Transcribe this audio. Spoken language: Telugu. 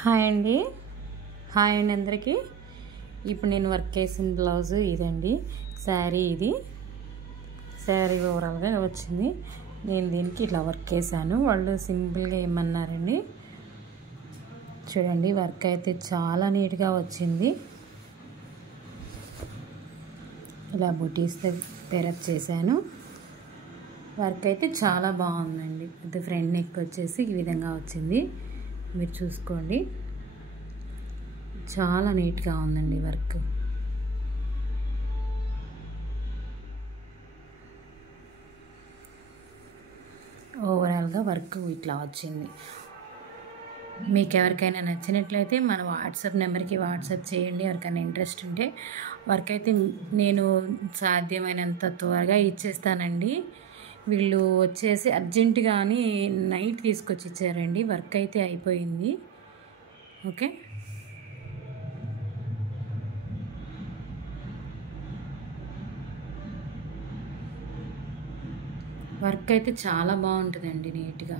హాయ్ అండి. హాయ్ అండి అందరికీ. ఇప్పుడు నేను వర్క్ చేసిన బ్లౌజ్ ఇదండి. ఇది శారీ ఓవరాల్గా వచ్చింది. నేను దీనికి ఇట్లా వర్క్ చేశాను. వాళ్ళు సింపుల్గా ఏమన్నారండి, చూడండి వర్క్ అయితే చాలా నీట్గా వచ్చింది. ఇలా బుటీస్తో పేరప్ చేశాను. వర్క్ అయితే చాలా బాగుందండి. ఇది ఫ్రంట్ నెక్ వచ్చేసి ఈ విధంగా వచ్చింది. మీరు చూసుకోండి, చాలా నీట్గా ఉందండి వర్క్. ఓవరాల్గా వర్క్ ఇట్లా వచ్చింది. మీకు ఎవరికైనా నచ్చినట్లయితే మన వాట్సాప్ నెంబర్కి వాట్సాప్ చేయండి. ఎవరికైనా ఇంట్రెస్ట్ ఉంటే వర్క్ అయితే నేను సాధ్యమైనంత త్వరగా ఇచ్చేస్తానండి. వీళ్ళు వచ్చేసి అర్జెంటుగా అని నైట్ తీసుకొచ్చి ఇచ్చారండి. వర్క్ అయితే అయిపోయింది. ఓకే, వర్క్ అయితే చాలా బాగుంటుందండి నీట్గా.